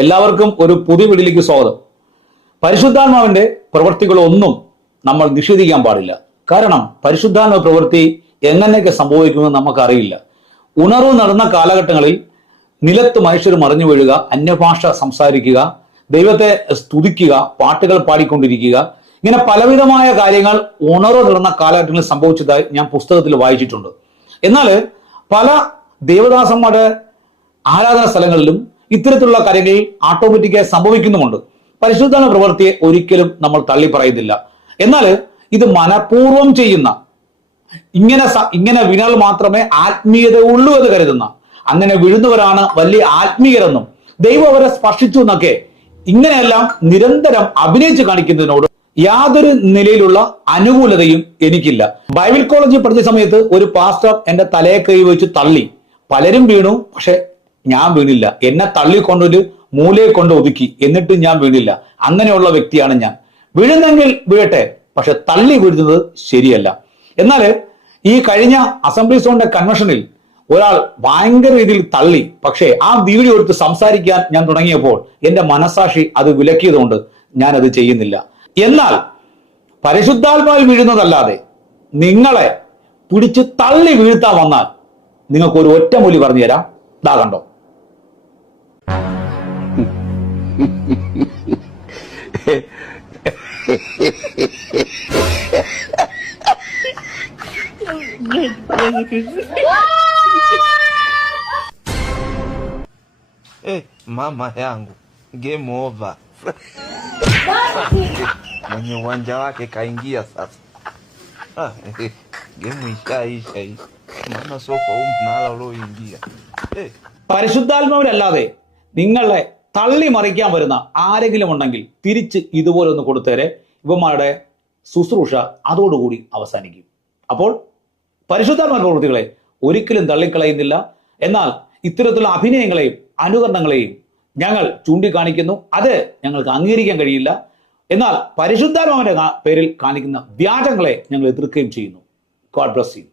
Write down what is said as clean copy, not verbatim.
എല്ലാവർക്കും ഒരു പുതിയ വീഡിയോയിലേക്ക് സ്വാഗതം. പരിശുദ്ധാത്മാവിന്റെ പ്രവൃത്തികളൊന്നും നമ്മൾ നിഷേധിക്കാൻ പാടില്ല. കാരണം പരിശുദ്ധാത്മ പ്രവൃത്തി എങ്ങനെയൊക്കെ സംഭവിക്കുമെന്ന് നമുക്കറിയില്ല. ഉണർവ് നടന്ന കാലഘട്ടങ്ങളിൽ നിലത്ത് മനുഷ്യർ മറിഞ്ഞു വീഴുക, അന്യഭാഷ സംസാരിക്കുക, ദൈവത്തെ സ്തുതിക്കുക, പാട്ടുകൾ പാടിക്കൊണ്ടിരിക്കുക, ഇങ്ങനെ പലവിധമായ കാര്യങ്ങൾ ഉണർവ് നടന്ന കാലഘട്ടങ്ങളിൽ സംഭവിച്ചതായി ഞാൻ പുസ്തകത്തിൽ വായിച്ചിട്ടുണ്ട്. എന്നാൽ പല ദേവദാസന്മാരുടെ ആരാധന സ്ഥലങ്ങളിലും ഇത്തരത്തിലുള്ള കാര്യങ്ങൾ ഓട്ടോമാറ്റിക്കായി സംഭവിക്കുന്നുമുണ്ട്. പരിശുദ്ധാത്മ പ്രവൃത്തിയെ ഒരിക്കലും നമ്മൾ തള്ളി പറയുന്നില്ല. എന്നാൽ ഇത് മനഃപൂർവ്വം ചെയ്യുന്ന, ഇങ്ങനെ വീണാൽ മാത്രമേ ആത്മീയത ഉള്ളൂ എന്ന് കരുതുന്ന, അങ്ങനെ വീഴുന്നവരാണ് വലിയ ആത്മീയരെന്നും ദൈവം അവരെ സ്പർശിച്ചു എന്നൊക്കെ ഇങ്ങനെയെല്ലാം നിരന്തരം അഭിനയിച്ച് കാണിക്കുന്നതിനോട് യാതൊരു നിലയിലുള്ള അനുകൂലതയും എനിക്കില്ല. ബൈബിൾ കോളേജിൽ പഠിച്ച സമയത്ത് ഒരു പാസ്റ്റർ എന്റെ തലയെ കൈ വെച്ച് തള്ളി. പലരും വീണു, പക്ഷെ ഞാൻ വീണില്ല. എന്നെ തള്ളിക്കൊണ്ടൊരു മൂലയെ കൊണ്ട് ഒതുക്കി, എന്നിട്ടും ഞാൻ വീണില്ല. അങ്ങനെയുള്ള വ്യക്തിയാണ് ഞാൻ. വീഴുന്നെങ്കിൽ വീഴട്ടെ, പക്ഷെ തള്ളി വീഴുന്നത് ശരിയല്ല. എന്നാൽ ഈ കഴിഞ്ഞ അസംബ്ലി സോണിന്റെ കൺവെൻഷനിൽ ഒരാൾ ഭയങ്കര രീതിയിൽ തള്ളി. പക്ഷേ ആ വീഡിയോ എടുത്ത് സംസാരിക്കാൻ ഞാൻ തുടങ്ങിയപ്പോൾ എന്റെ മനസാക്ഷി അത് വിലക്കിയതുകൊണ്ട് ഞാൻ അത് ചെയ്യുന്നില്ല. എന്നാൽ പരിശുദ്ധാത്മാവിൽ വീഴുന്നതല്ലാതെ നിങ്ങളെ പിടിച്ച് തള്ളി വീഴ്ത്താൻ വന്നാൽ നിങ്ങൾക്ക് ഒരു ഒറ്റമൂലി പറഞ്ഞു തരാം. ദാ കണ്ടോ. Mama yangu game over. Mwenye uwanja wake kaingia sasa. Game ishaisha hii. Maana sofa mnala ulioingia. പരിശുദ്ധാത്മാവിലല്ലാതെ നിങ്ങളെ തള്ളി മറിക്കാൻ വരുന്ന ആരെങ്കിലും ഉണ്ടെങ്കിൽ തിരിച്ച് ഇതുപോലെ ഒന്ന് കൊടുത്തേരെ. ഇവന്മാരുടെ ശുശ്രൂഷ അതോടുകൂടി അവസാനിക്കും. അപ്പോൾ പരിശുദ്ധാത്മ പ്രവൃത്തികളെ ഒരിക്കലും തള്ളിക്കളയുന്നില്ല. എന്നാൽ ഇത്തരത്തിലുള്ള അഭിനയങ്ങളെയും അനുകരണങ്ങളെയും ഞങ്ങൾ ചൂണ്ടിക്കാണിക്കുന്നു. അത് ഞങ്ങൾക്ക് അംഗീകരിക്കാൻ കഴിയില്ല. എന്നാൽ പരിശുദ്ധാത്മാവിന്റെ പേരിൽ കാണിക്കുന്ന വ്യാജങ്ങളെ ഞങ്ങൾ എതിർക്കുകയും ചെയ്യുന്നു. God bless you.